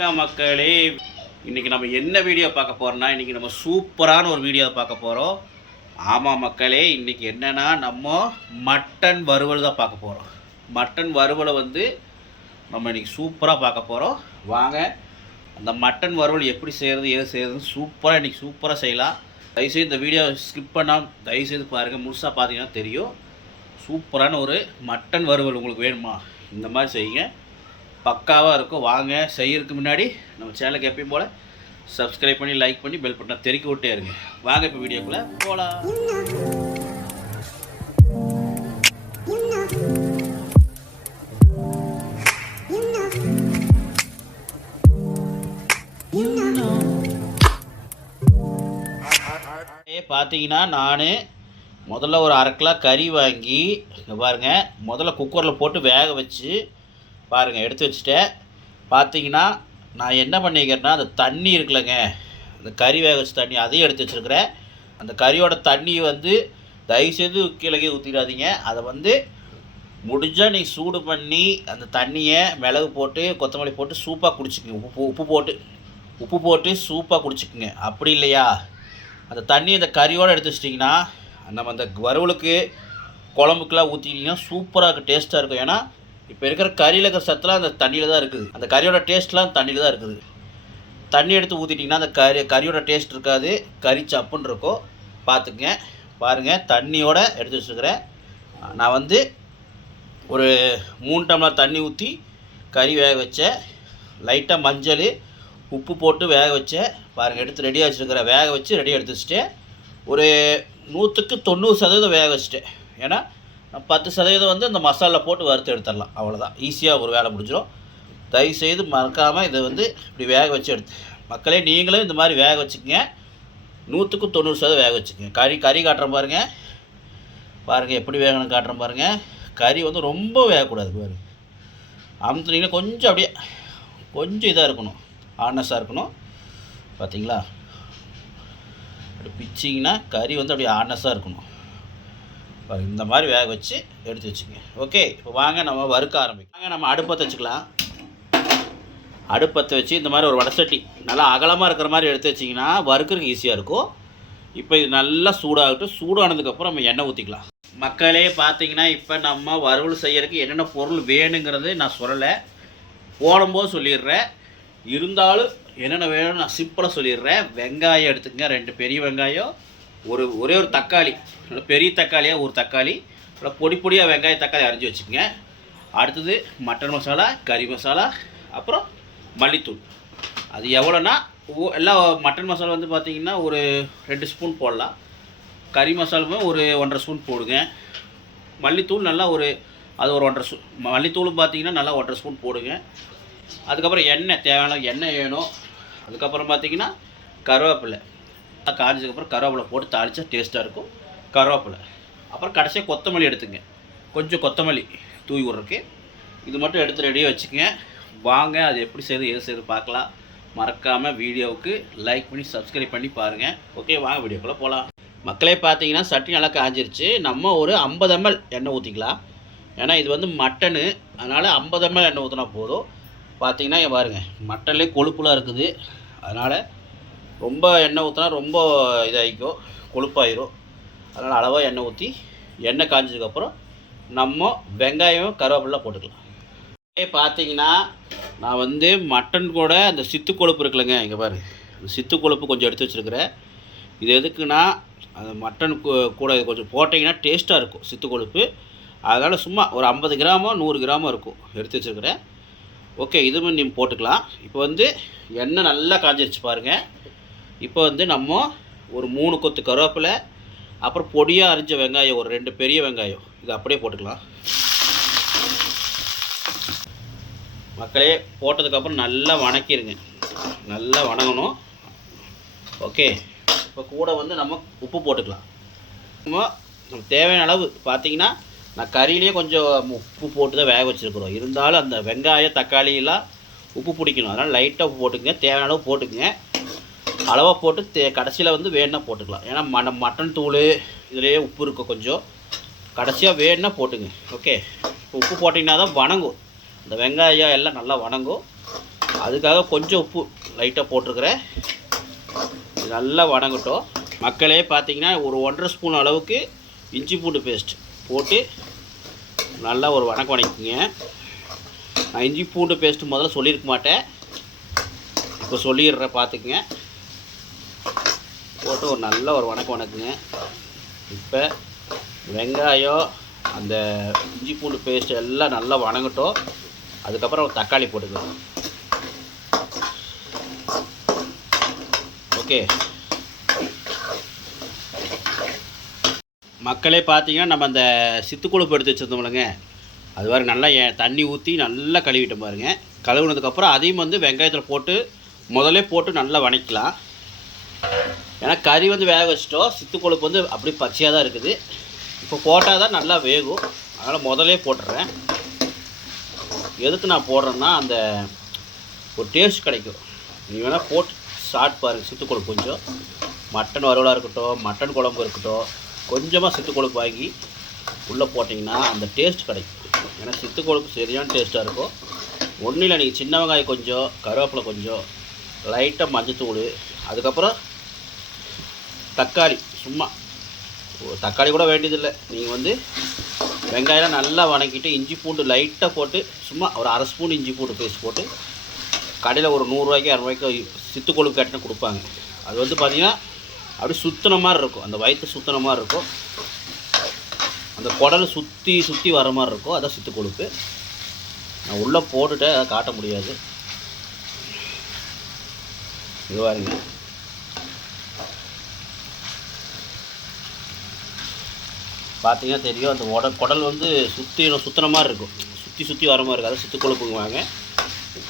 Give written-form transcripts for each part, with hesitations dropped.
மக்களே, இன்றைக்கி நம்ம என்ன வீடியோ பார்க்க போகிறோம்னா, இன்றைக்கி நம்ம சூப்பரான ஒரு வீடியோ பார்க்க போகிறோம். ஆமாம் மக்களே, இன்றைக்கி என்னென்னா நம்ம மட்டன் வறுவல் தான் பார்க்க போகிறோம். மட்டன் வறுவலை வந்து நம்ம இன்றைக்கி சூப்பராக பார்க்க போகிறோம். வாங்க அந்த மட்டன் வறுவல் எப்படி செய்கிறது, ஏது செய்கிறதுன்னு சூப்பராக இன்றைக்கி சூப்பராக செய்யலாம். தயவுசெய்து இந்த வீடியோ ஸ்கிப் பண்ணாமல் தயவுசெய்து பாருங்கள். முழுசாக பார்த்தீங்கன்னா தெரியும். சூப்பரான ஒரு மட்டன் வறுவல் உங்களுக்கு வேணுமா, இந்த மாதிரி செய்யுங்க, பக்காவாக இருக்கும். வாங்க செய்யறதுக்கு முன்னாடி நம்ம சேனலுக்கு எப்பயும் போல் சப்ஸ்கிரைப் பண்ணி லைக் பண்ணி பெல் பட்டனை தெறிக்க விட்டே இருங்க. வாங்க இப்போ வீடியோக்குள்ளே போகலாம். பார்த்தீங்கன்னா நான் முதல்ல ஒரு 1/2 கிலோ கறி வாங்கி இங்கே பாருங்கள், முதல்ல குக்கரில் போட்டு வேக வச்சு பாருங்கள் எடுத்து வச்சுட்டேன். பார்த்தீங்கன்னா நான் என்ன பண்ணிக்கிறேன்னா, அந்த தண்ணி இருக்குல்லங்க, அந்த கறி வேக வச்ச தண்ணி அதையும் எடுத்து வச்சுருக்கிறேன். அந்த கறியோட தண்ணி வந்து தயவுசெய்து கீழே ஊற்றிடாதீங்க. அதை வந்து முடிஞ்சால் நீங்கள் சூடு பண்ணி அந்த தண்ணியை மிளகு போட்டு கொத்தமல்லி போட்டு சூப்பாக குடிச்சிக்கோங்க. உப்பு போட்டு சூப்பாக குடிச்சிக்கோங்க. அப்படி இல்லையா, அந்த தண்ணி அந்த கறியோடு எடுத்து வச்சிட்டிங்கன்னா நம்ம அந்த வறுவலுக்கு குழம்புக்கெலாம் ஊற்றிக்கிட்டிங்கன்னா சூப்பராக இருக்கும், டேஸ்ட்டாக இருக்கும். ஏன்னா இப்போ இருக்கிற கறியில் இருக்கிற சத்துலாம் அந்த தண்ணியில் தான் இருக்குது. அந்த கறியோட டேஸ்ட்லாம் தண்ணியில் தான் இருக்குது. தண்ணி எடுத்து ஊற்றிட்டிங்கன்னா அந்த கறியோட டேஸ்ட் இருக்காது, கறி சப்புன்னு இருக்கும். பார்த்துக்குங்க. பாருங்கள், தண்ணியோடு எடுத்து வச்சுருக்கிறேன். நான் வந்து ஒரு 3 டம்ளர் தண்ணி ஊற்றி கறி வேக வச்சேன். லைட்டாக மஞ்சள் உப்பு போட்டு வேக வச்சேன். பாருங்கள், எடுத்து ரெடியாக வச்சுருக்கிறேன். வேக வச்சு ரெடியாக எடுத்து வச்சுட்டேன். ஒரு 100க்கு 90% வேக வச்சுட்டேன். ஏன்னா 10% வந்து அந்த மசாலா போட்டு வறுத்து எடுத்துடலாம். அவ்வளோதான், ஈஸியாக ஒரு வேலை முடிஞ்சிடும். தயவுசெய்து மறக்காமல் இதை வந்து இப்படி வேக வச்சு எடுத்து மக்களே நீங்களும் இந்த மாதிரி வேக வச்சுக்கோங்க. 100க்கு 90% வேக வச்சுக்கோங்க. கறி காட்டுறேன் பாருங்கள் எப்படி வேகணும் காட்டுறேன் பாருங்கள். கறி வந்து ரொம்ப வேகக்கூடாது. பாருங்கள், அமுத்துனீங்கன்னா கொஞ்சம் அப்படியே கொஞ்சம் இதாக இருக்கணும், ஹார்ட்னஸாக இருக்கணும். பார்த்தீங்களா, அப்படி பிச்சிங்கன்னா கறி வந்து அப்படியே ஹார்ட்னஸாக இருக்கணும். இந்த மாதிரி வேக வச்சு எடுத்து வச்சுக்கோங்க. ஓகே, இப்போ வாங்க நம்ம வறுக்க ஆரம்பிக்கலாம். வாங்க நம்ம அடுப்பத்தை வச்சுக்கலாம். அடுப்பத்தை வச்சு இந்த மாதிரி ஒரு வடசட்டி நல்லா அகலமாக இருக்கிற மாதிரி எடுத்து வச்சிங்கன்னா வறுக்கிறதுக்கு ஈஸியாக இருக்கும். இப்போ இது நல்லா சூடாகட்டும். சூடானதுக்கப்புறம் நம்ம எண்ணெய் ஊற்றிக்கலாம். மக்களே பார்த்தீங்கன்னா இப்போ நம்ம வறுவல் செய்யறதுக்கு என்னென்ன பொருள் வேணுங்கிறது நான் சொல்லலை, போடும்போது சொல்லிடுறேன். இருந்தாலும் என்னென்ன வேணும்னு நான் சிம்பிளாக சொல்லிடுறேன். வெங்காயம் எடுத்துக்கங்க, 2 பெரிய வெங்காயம், ஒரே ஒரு தக்காளி, பெரிய தக்காளியாக ஒரு தக்காளி, பொடியாக வெங்காயம் தக்காளி அரைஞ்சி வச்சுக்கோங்க. அடுத்தது மட்டன் மசாலா, கறி மசாலா, அப்புறம் மல்லித்தூள். அது எவ்வளோன்னா எல்லாம் மட்டன் மசாலா வந்து பார்த்திங்கன்னா ஒரு 2 ஸ்பூன் போடலாம். கறி மசாலாவுமே ஒரு 1.5 ஸ்பூன் போடுங்க. மல்லித்தூள் நல்லா ஒரு 1.5 ஸ்பூன், மல்லித்தூளும் பார்த்திங்கன்னா நல்லா 1.5 ஸ்பூன் போடுங்க. அதுக்கப்புறம் எண்ணெய், தேவையான எண்ணெய் வேணும். அதுக்கப்புறம் பார்த்திங்கன்னா கருவேப்பிலை, காய்ச்சதுக்கப்புறம் கருவேப்பிலை போட்டு தாளித்தா டேஸ்ட்டாக இருக்கும். கருவேப்பிலை, அப்புறம் கடைசியாக கொத்தமல்லி எடுத்துங்க, கொஞ்சம் கொத்தமல்லி தூவி விட்றதுக்கு. இது மட்டும் எடுத்து ரெடியாக வச்சுக்கோங்க. வாங்க அது எப்படி செய்யுது எது செய்யுது பார்க்கலாம். மறக்காமல் வீடியோவுக்கு லைக் பண்ணி சப்ஸ்கிரைப் பண்ணி பாருங்கள். ஓகே, வாங்க வீடியோக்குள்ளே போகலாம். மக்களே பார்த்தீங்கன்னா சட்டி நல்லா காஞ்சிருச்சு. நம்ம ஒரு 50 ml எண்ணெய் ஊற்றிக்கலாம். ஏன்னா இது வந்து மட்டனு, அதனால் 50 ml எண்ணெய் ஊற்றினா போதும். பார்த்தீங்கன்னா இங்கே பாருங்கள், மட்டன்லேயே கொழுப்புலாம் இருக்குது. அதனால் ரொம்ப எண்ணெய் ஊற்றினா ரொம்ப இதாகிக்கும், கொழுப்பாயிரும். அதனால் அளவாக எண்ணெய் ஊற்றி எண்ணெய் காய்ஞ்சதுக்கப்புறம் நம்ம வெங்காயம் கருவேப்பிலை போட்டுக்கலாம். பார்த்தீங்கன்னா நான் வந்து மட்டன் கூட அந்த சித்து கொழுப்பு இருக்குல்லங்க, இங்கே பாருங்கள், அந்த சித்து கொழுப்பு கொஞ்சம் எடுத்து வச்சுருக்கிறேன். இது எதுக்குன்னா அந்த மட்டன் கூட கொஞ்சம் போட்டிங்கன்னா டேஸ்ட்டாக இருக்கும் சித்து கொழுப்பு. அதனால் சும்மா ஒரு 50 கிராமோ 100 கிராமோ இருக்கும் எடுத்து வச்சுருக்கிறேன். ஓகே, இதுவும் நீங்கள் போட்டுக்கலாம். இப்போ வந்து எண்ணெய் நல்லா காஞ்சிருச்சு பாருங்கள். இப்போ வந்து நம்ம ஒரு 3 கொத்து கருவேப்பிலை, அப்புறம் பொடியாக அரிஞ்ச வெங்காயம், ஒரு 2 பெரிய வெங்காயம், இது அப்படியே போட்டுக்கலாம். மக்களே போட்டதுக்கப்புறம் நல்லா வணக்கிடுங்க, நல்லா வணங்கணும். ஓகே, இப்போ கூட வந்து நம்ம உப்பு போட்டுக்கலாம். நம்ம தேவையான அளவு பார்த்திங்கன்னா நான் கறியிலே கொஞ்சம் உப்பு போட்டு தான் வேக வச்சுருக்குறோம். இருந்தாலும் அந்த வெங்காயம் தக்காளியெல்லாம் உப்பு பிடிக்கணும். அதனால் லைட்டாக உப்பு போட்டுக்கங்க, தேவையான அளவு போட்டுக்கங்க. அளவாக போட்டு கடைசியில் வந்து வேணுன்னா போட்டுக்கலாம். ஏன்னா மட்டன் தூள் இதிலேயே உப்பு இருக்கும் கொஞ்சம். கடைசியாக வேணுன்னா போட்டுங்க. ஓகே, இப்போ உப்பு போட்டிங்கன்னா தான் வணங்கும், இந்த வெங்காயம் எல்லாம் நல்லா வணங்கும். அதுக்காக கொஞ்சம் உப்பு லைட்டாக போட்டிருக்கிறேன். இது நல்லா வணங்கட்டும். மக்களே பார்த்தீங்கன்னா ஒரு 1.5 ஸ்பூன் அளவுக்கு இஞ்சி பூண்டு பேஸ்ட் போட்டு நல்லா ஒரு வணக்குங்க. நான் இஞ்சி பூண்டு பேஸ்ட்டு முதல்ல சொல்லியிருக்க மாட்டேன், இப்போ சொல்லிடுறேன், பார்த்துக்குங்க. போட்டு ஒரு நல்ல ஒரு வணக்குங்க. இப்போ வெங்காயம் அந்த இஞ்சி பூண்டு பேஸ்ட் எல்லாம் நல்லா வணங்கட்டும். அதுக்கப்புறம் ஒரு தக்காளி போட்டுக்கலாம். ஓகே மக்களே, பார்த்தீங்கன்னா நம்ம அந்த சித்துக்குழம்பு எடுத்து வச்சுருந்தோம்லங்க, அது மாதிரி நல்லா தண்ணி ஊற்றி நல்லா கழுவிட்டோம் பாருங்கள். கழுவுனதுக்கப்புறம் அதையும் வந்து வெங்காயத்தில் போட்டு முதல்ல போட்டு நல்லா வணக்கலாம். ஏன்னா கறி வந்து வேக வச்சிட்டோம், சித்துக்குழம்பு வந்து அப்படி பச்சையாக தான் இருக்குது. இப்போ போட்டால் தான் நல்லா வேகும், அதனால் முதலே போட்டுறேன். எதுக்கு நான் போடுறேன்னா அந்த ஒரு டேஸ்ட் கிடைக்கும். நீங்கள் வேணால் போட்டு சாப்பிட்டு பாருங்கள். சித்துக்குழம்பு கொஞ்சம் மட்டன் வறுவலாக இருக்கட்டும், மட்டன் குழம்பு இருக்கட்டும், கொஞ்சமாக சித்துக்குழம்பு வாங்கி உள்ளே போட்டிங்கன்னா அந்த டேஸ்ட் கிடைக்கும். ஏன்னா சித்துக்குழம்பு சரியான டேஸ்ட்டாக இருக்கும். ஒன்றும் இல்லை, நீங்கள் சின்ன வெங்காயம் கொஞ்சம், கருவேப்பிலை கொஞ்சம், லைட்டாக மஞ்சத்தூள், அதுக்கப்புறம் தக்காளி, சும்மா தக்காளி கூட வேண்டியதில்லை. நீங்கள் வந்து வெங்காயம் நல்லா வணக்கிட்டு இஞ்சி பூண்டு லைட்டாக போட்டு சும்மா ஒரு 1/2 ஸ்பூன் இஞ்சி பூண்டு பேஸ்ட் போட்டு கடையில் ஒரு 100 ரூபாய்க்கு 200 ரூபாய்க்கு சித்துக்குழம்பு கேட்டுன்னு கொடுப்பாங்க. அது வந்து பார்த்திங்கன்னா அப்படி சுற்றின மாதிரி இருக்கும், அந்த வயிற்று சுற்றின மாதிரி இருக்கும், அந்த குடலை சுற்றி சுற்றி வர மாதிரி இருக்கும். அதான் சித்துக்குழம்பு. நான் உள்ளே போட்டுட்டேன், அதை காட்ட முடியாது. இது பாருங்க, பார்த்தீங்கன்னா தெரியும். அந்த குடல் வந்து சுற்றின மாதிரி இருக்கும், சுற்றி வர மாதிரி இருக்கும். அதை சித்துக்குழம்புங்க வாங்க,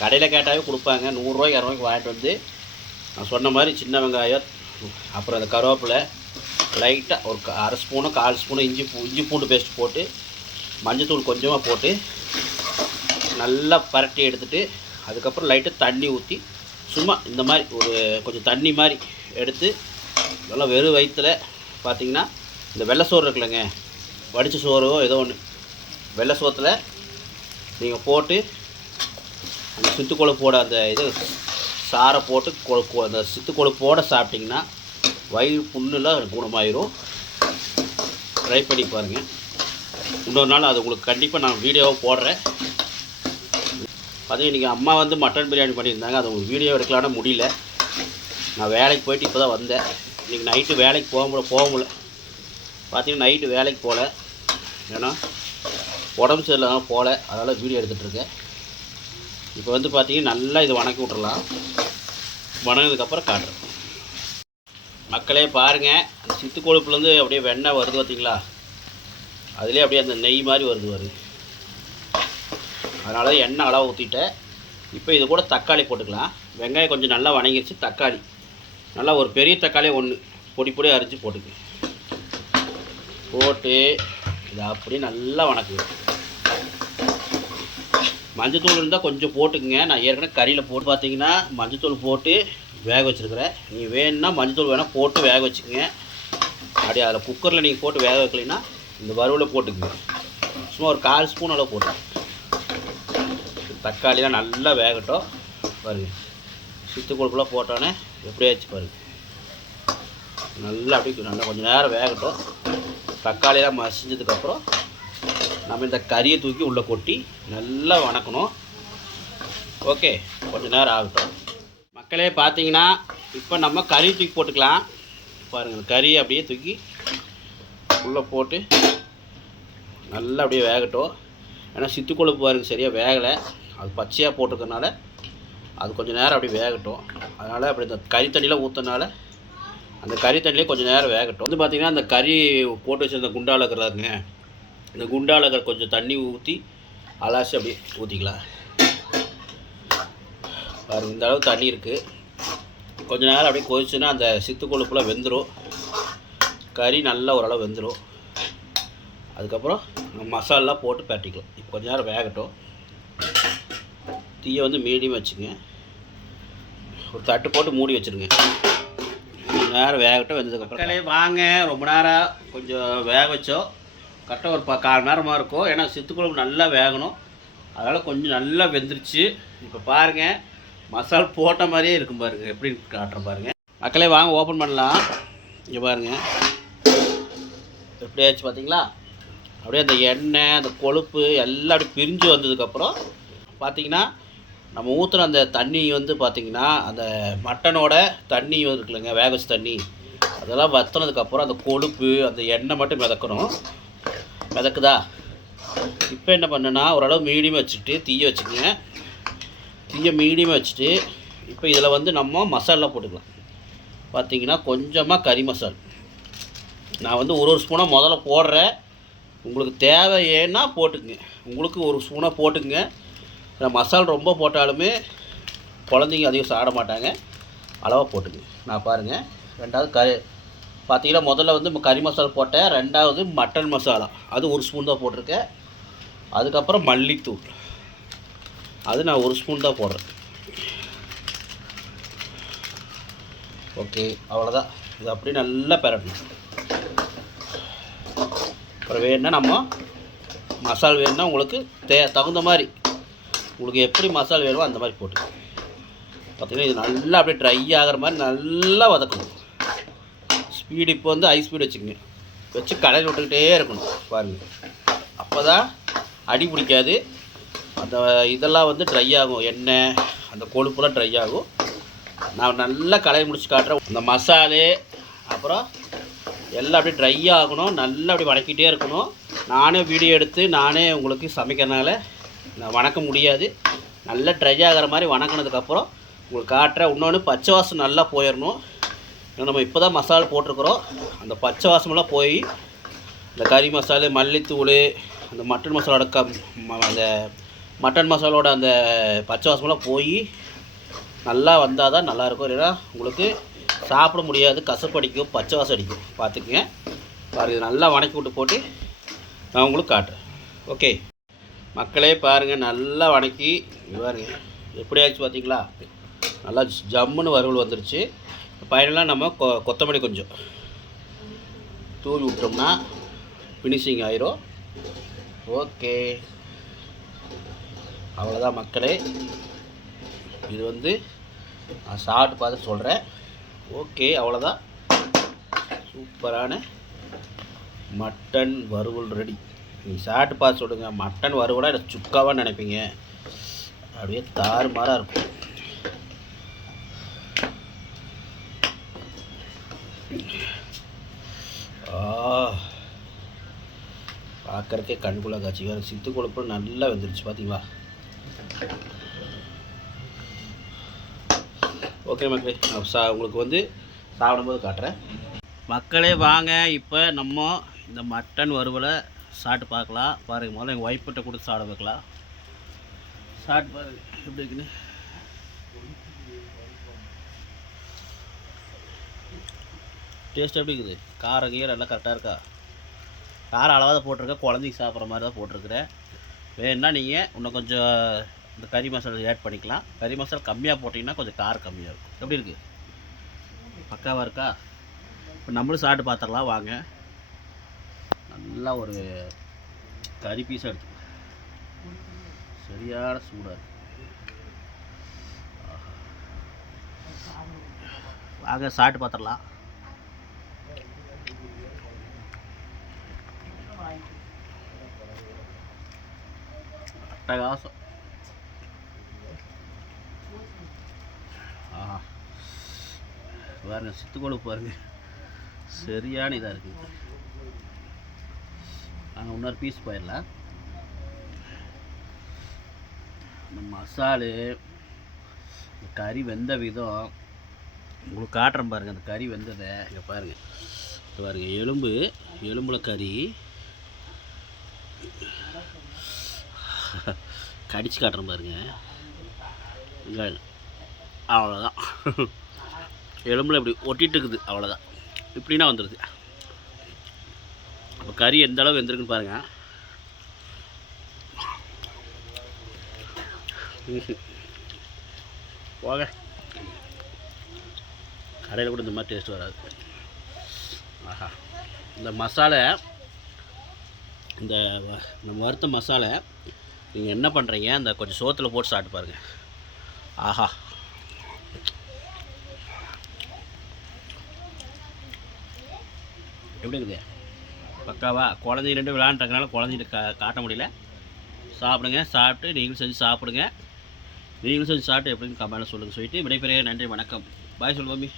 கடையில் கேட்டாவே கொடுப்பாங்க. 100 ரூபாய்க்கு 200 ரூபாய்க்கு வாங்கிட்டு வந்து நான் சொன்ன மாதிரி சின்ன வெங்காயம், அப்புறம் அந்த கருவேப்பிலை லைட்டாக ஒரு 1/2 ஸ்பூனோ 1/4 ஸ்பூனோ இஞ்சி பூண்டு பேஸ்ட் போட்டு மஞ்சத்தூள் கொஞ்சமாக போட்டு நல்லா பரட்டி எடுத்துகிட்டு அதுக்கப்புறம் லைட்டாக தண்ணி ஊற்றி சும்மா இந்த மாதிரி ஒரு கொஞ்சம் தண்ணி மாதிரி எடுத்து நல்லா வெறும் வயிற்றில் பார்த்திங்கன்னா இந்த வெள்ளை சோறு இருக்குல்லங்க, வடித்த சோறோ ஏதோ ஒன்று, வெள்ளை சோத்தில் நீங்கள் போட்டு அந்த சித்துக்குழம்போட அந்த இது சாரை போட்டு அந்த சித்துக்குழம்போடு சாப்பிட்டிங்கன்னா வயிறு புண்ணுலாம் குணமாயிரும். ட்ரை பண்ணி பாருங்கள். இன்னொரு நாள் அது உங்களுக்கு கண்டிப்பாக நான் வீடியோவை போடுறேன். பார்த்தீங்கன்னா இன்றைக்கி அம்மா வந்து மட்டன் பிரியாணி பண்ணியிருந்தாங்க. அது உங்களுக்கு வீடியோ எடுக்கலான்னு முடியல. நான் வேலைக்கு போயிட்டு இப்போ தான் வந்தேன். இன்றைக்கி நைட்டு வேலைக்கு போக முடியல. பார்த்தீங்கன்னா நைட்டு வேலைக்கு போகல, ஏன்னா உடம்பு சரியில்லாமல் போகல, அதனால் வீடியோ எடுத்துகிட்ருக்கேன். இப்போ வந்து பார்த்தீங்கன்னா நல்லா இதை வணக்கி விட்றலாம். வணங்கினதுக்கப்புறம் காட்டுறேன். மக்களே பாருங்கள், அந்த சித்துக்கொழுப்புலேருந்து அப்படியே வெண்ணெய் வருது பார்த்தீங்களா, அதுலேயே அப்படியே அந்த நெய் மாதிரி வருது. அதனால தான் எண்ணெய் அளவு ஊற்றிட்டேன். இப்போ இது கூட தக்காளி போட்டுக்கலாம். வெங்காயம் கொஞ்சம் நல்லா வணங்கிடுச்சு. தக்காளி நல்லா ஒரு பெரிய தக்காளி ஒன்று பொடி அரிஞ்சு போட்டு இதை அப்படியே நல்லா வணக்குங்க. மஞ்சத்தூள் இருந்தால் கொஞ்சம் போட்டுக்குங்க. நான் ஏற்கனவே கறியில் போட்டு பார்த்தீங்கன்னா மஞ்சத்தூள் போட்டு வேக வச்சுருக்கிறேன். நீங்கள் வேணும்னா மஞ்சத்தூள் வேணால் போட்டு வேக வச்சுக்கோங்க. அப்படியே அதில் குக்கரில் நீங்கள் போட்டு வேக வைக்கலைன்னா இந்த வறுவலில் போட்டுக்குங்க. சும்மா ஒரு 1/4 ஸ்பூன் அளவு போட்டு தக்காளிலாம் நல்லா வேகட்டும். பாருங்கள், சித்துக்குழம்புலாம் போட்டோன்னே எப்படி ஆச்சு பாருங்கள். நல்லா அப்படி நல்லா கொஞ்சம் நேரம் வேகட்டும். தக்காளியெல்லாம் மசிஞ்சதுக்கப்புறம் நம்ம இந்த கறியை தூக்கி உள்ளே கொட்டி நல்லா வணக்கணும். ஓகே, கொஞ்சம் நேரம் ஆகட்டும். மக்களே பார்த்தீங்கன்னா இப்போ நம்ம கறி தூக்கி போட்டுக்கலாம். பாருங்கள், கறியை அப்படியே தூக்கி உள்ளே போட்டு நல்லா அப்படியே வேகட்டும். ஏன்னா சித்துக்குழம்பு பாருங்கள் சரியாக வேகலை, அது பச்சையாக போட்டிருக்கனால அது கொஞ்சம் நேரம் அப்படியே வேகட்டும். அதனால் அப்படி இந்த கறி தண்ணியில் ஊற்றினால அந்த கறி தண்ணியிலே கொஞ்சம் நேரம் வேகட்டும். வந்து பார்த்திங்கன்னா அந்த கறி போட்டு வச்சுருந்த குண்டாவில் இருக்கிறாருங்க, இந்த குண்டாவில் இருக்கிற கொஞ்சம் தண்ணி ஊற்றி அலாசி அப்படியே ஊற்றிக்கலாம். பாருங்கள், இந்த அளவு தண்ணி இருக்குது. கொஞ்சம் நேரம் அப்படியே கொதிச்சுன்னா அந்த சித்துக்கொழுப்புலாம் வெந்துடும். கறி நல்லா ஓரளவு வெந்துடும். அதுக்கப்புறம் மசாலெலாம் போட்டு பரட்டிக்கலாம். இப்போ கொஞ்சம் நேரம் வேகட்டும். தீயை வந்து மீடியம் வச்சுங்க. ஒரு தட்டு போட்டு மூடி வச்சுருங்க. கொஞ்சம் நேரம் வேகட்டும். வெந்ததுக்கப்புறம் வாங்க, ரொம்ப நேரம் கொஞ்சம் வேக வச்சோம். கரெக்டாக ஒரு 1/4 நேரமாக இருக்கும். ஏன்னா சித்துக்குழம்பு நல்லா வேகணும். அதனால் கொஞ்சம் நல்லா வெந்துருச்சு. இப்போ பாருங்கள், மசால் போட்ட மாதிரியே இருக்கும் பாருங்கள். எப்படி காட்டுறேன் பாருங்கள் மக்களே. வாங்க ஓப்பன் பண்ணலாம். இங்கே பாருங்கள் எப்படி ஆச்சு பார்த்தீங்களா? அப்படியே அந்த எண்ணெய் அந்த கொழுப்பு எல்லாம் அப்படி பிரிஞ்சு வந்ததுக்கப்புறம் பார்த்தீங்கன்னா நம்ம ஊற்றுன அந்த தண்ணி வந்து பார்த்திங்கன்னா அந்த மட்டனோட தண்ணி இருக்குல்லங்க, வேக வச்ச தண்ணி, அதெல்லாம் வற்றினதுக்கப்புறம் அந்த கொழுப்பு அந்த எண்ணெய் மட்டும் மிதக்கணும். மிதக்குதா? இப்போ என்ன பண்ணுன்னா ஓரளவு மீடியமாக வச்சுட்டு தீயை வச்சுக்கோங்க. தீயை மீடியமாக வச்சுட்டு இப்போ இதில் வந்து நம்ம மசாலா போட்டுக்கலாம். பார்த்திங்கன்னா கொஞ்சமாக கறி மசால் நான் வந்து ஒரு ஸ்பூனாக முதல்ல போடுறேன். உங்களுக்கு தேவையேன்னா போட்டுக்குங்க. உங்களுக்கு ஒரு ஸ்பூனாக போட்டுக்குங்க. மசால் ரொம்ப போட்டாலுமே குழந்தைங்க அதிகம் சாப்பிட மாட்டாங்க. அளவாக போட்டுக்குங்க. நான் பாருங்கள். ரெண்டாவது பார்த்தீங்கன்னா முதல்ல வந்து கறி மசாலா போட்டேன். ரெண்டாவது மட்டன் மசாலா அது ஒரு ஸ்பூன் தான் போட்டிருக்கேன். அதுக்கப்புறம் மல்லித்தூள் அது நான் ஒரு ஸ்பூன் தான் போடுறேன். ஓகே, அவ்வளோதான். இது அப்படியே நல்லா பெரட்டணும். அப்புறம் வேணுன்னா நம்ம மசால் வேணுன்னா உங்களுக்கு தகுந்த மாதிரி உங்களுக்கு எப்படி மசால் வேணுமோ அந்த மாதிரி போட்டு பார்த்திங்கன்னா இது நல்லா அப்படியே ட்ரை ஆகிற மாதிரி நல்லா வதக்கணும். ஸ்பீடு இப்போ வந்து ஹை ஸ்பீடு வச்சுக்கோங்க. வச்சு கடையில் விட்டுக்கிட்டே இருக்கணும் பாருங்கள். அப்போ தான் அடி பிடிக்காது. அந்த இதெல்லாம் வந்து ட்ரை ஆகும். எண்ணெய் அந்த கொழுப்புலாம் ட்ரை ஆகும். நான் நல்லா கடையை முடிச்சு காட்டுறேன். அந்த மசாலே அப்புறம் எல்லாம் அப்படியே ட்ரை ஆகணும். நல்லா அப்படி வதக்கிட்டே இருக்கணும். நானே வீடியோ எடுத்து நானே உங்களுக்கு சமைக்கிறதுனால நான் வணக்க முடியாது. நல்லா ட்ரை ஆகிற மாதிரி வணக்கினதுக்கப்புறம் உங்களுக்கு காட்டுறேன். இன்னொன்று பச்சை வாசம் நல்லா போயிடணும். நம்ம இப்போ தான் மசாலா போட்டிருக்கிறோம். அந்த பச்சை வாசமெல்லாம் போய் இந்த கறி மசாலா மல்லித்தூள் அந்த மட்டன் மசாலோட அந்த மட்டன் மசாலோட அந்த பச்சை வாசமெல்லாம் போய் நல்லா வந்தால் தான் நல்லாயிருக்கும். இல்லைன்னா உங்களுக்கு சாப்பிட முடியாது, கசப்படிக்கும், பச்சை வாசம் அடிக்கும். பார்த்துக்குங்க. பாருங்கள், இது நல்லா வணக்கி விட்டு போட்டு நான் உங்களுக்கு காட்டுறேன். ஓகே மக்களே, பாருங்கள் நல்லா வணக்கி பாருங்க எப்படி ஆச்சு பார்த்தீங்களா? நல்லா ஜம்முன்னு வறுவல் வந்துருச்சு. ஃபைனலாக நம்ம கொத்தமல்லி கொஞ்சம் தூவி விட்டோம்னா ஃபினிஷிங் ஆயிரும். ஓகே, அவ்வளோதான் மக்களே. இது வந்து நான் சாப்பிட்டு பார்த்து சொல்கிறேன். ஓகே, அவ்வளோதான். சூப்பரான மட்டன் வறுவல் ரெடி. நீங்கள் சாப்பிட்டு பார்த்து சொல்லுங்கள். மட்டன் வறுவலாக இல்லை சுக்காவாக நினைப்பீங்க. அப்படியே தாறுமாறாக இருக்கும். பார்க்குறக்கே கண்குள்ளே காட்சி. வேறு சித்து கொழுப்பு நல்லா வந்துருச்சு பார்த்தீங்களா? ஓகே மக்களே, நான் உங்களுக்கு வந்து சாப்பிடும்போது காட்டுறேன். மக்களே வாங்க, இப்போ நம்ம இந்த மட்டன் வறுவலை சாப்பிட்டு பார்க்கலாம். பாருங்கள், முதல்ல எங்கள் ஒய்ஃப்கிட்ட கொடுத்து சாப்பிட வைக்கலாம். சாப்பிட்டு பாருங்கள் எப்படி இருக்குன்னு. டேஸ்ட் எப்படி இருக்குது? காரம் கீரை எல்லாம் கரெக்டாக இருக்கா? காரம் அளவாக தான் போட்டிருக்கேன். குழந்தைக்கு சாப்பிட்ற மாதிரி தான் போட்டிருக்கிறேன். வேணுன்னா நீங்கள் இன்னும் கொஞ்சம் இந்த கறி மசாலா ஆட் பண்ணிக்கலாம். கறி மசாலா கம்மியாக போட்டிங்கன்னா கொஞ்சம் காரம் கம்மியாக இருக்கும். எப்படி இருக்குது? பக்காவாக இருக்கா? இப்போ நம்மளும் சாப்பிட்டு பார்த்துடலாம் வாங்க. நல்லா ஒரு கறி பீஸாக எடுத்து சரியான சூடாக இருக்குது. வாங்க சாப்பிட்டு பார்த்துடலாம். அட்டகாசம். ஆஹா, பாருங்க சித்துக்கொழுப்பு பாருங்க, சரியான இதாக இருக்குது. நாங்கள் இன்னொரு பீஸ் போயிடலாம். இந்த மசாலு கறி வெந்த விதம் உங்களுக்கு காட்டுறேன் பாருங்கள். அந்த கறி வெந்ததை இங்கே பாருங்கள். பாருங்கள், எலும்பில் கறி கடிச்சு காட்டுறேன் பாருங்கள். அவ்வளோதான். எலும்பில் இப்படி ஒட்டிகிட்டு இருக்குது. அவ்வளோதான். இப்படின்னா வந்துடுது. அப்போ கறி எந்த அளவு வெந்திருக்குன்னு பாருங்கள். போக கடையில் கூட இந்த மாதிரி டேஸ்ட் வராது. ஆஹா, இந்த மசாலா, இந்த நம்ம வறுத்த மசாலா நீங்கள் என்ன பண்ணுறீங்க, அந்த கொஞ்சம் சோத்தில் போட்டு சாப்பிட்டு பாருங்கள். ஆஹா, எப்படி இருக்குது பக்காவா? குழந்தைங்க ரெண்டு விளாண்டுறதுனால குழந்தைகிட்ட காட்ட முடியல. சாப்பிடுங்க, சாப்பிட்டு நீங்களும் செஞ்சு சாப்பிடுங்க. நீங்களும் செஞ்சு சாப்பிட்டு எப்படின்னு கமெண்ட்டில் சொல்லுங்கள். சொல்லிட்டு விடைபெறுகிறேன். நன்றி, வணக்கம். பாய் சொல்லு மம்மி.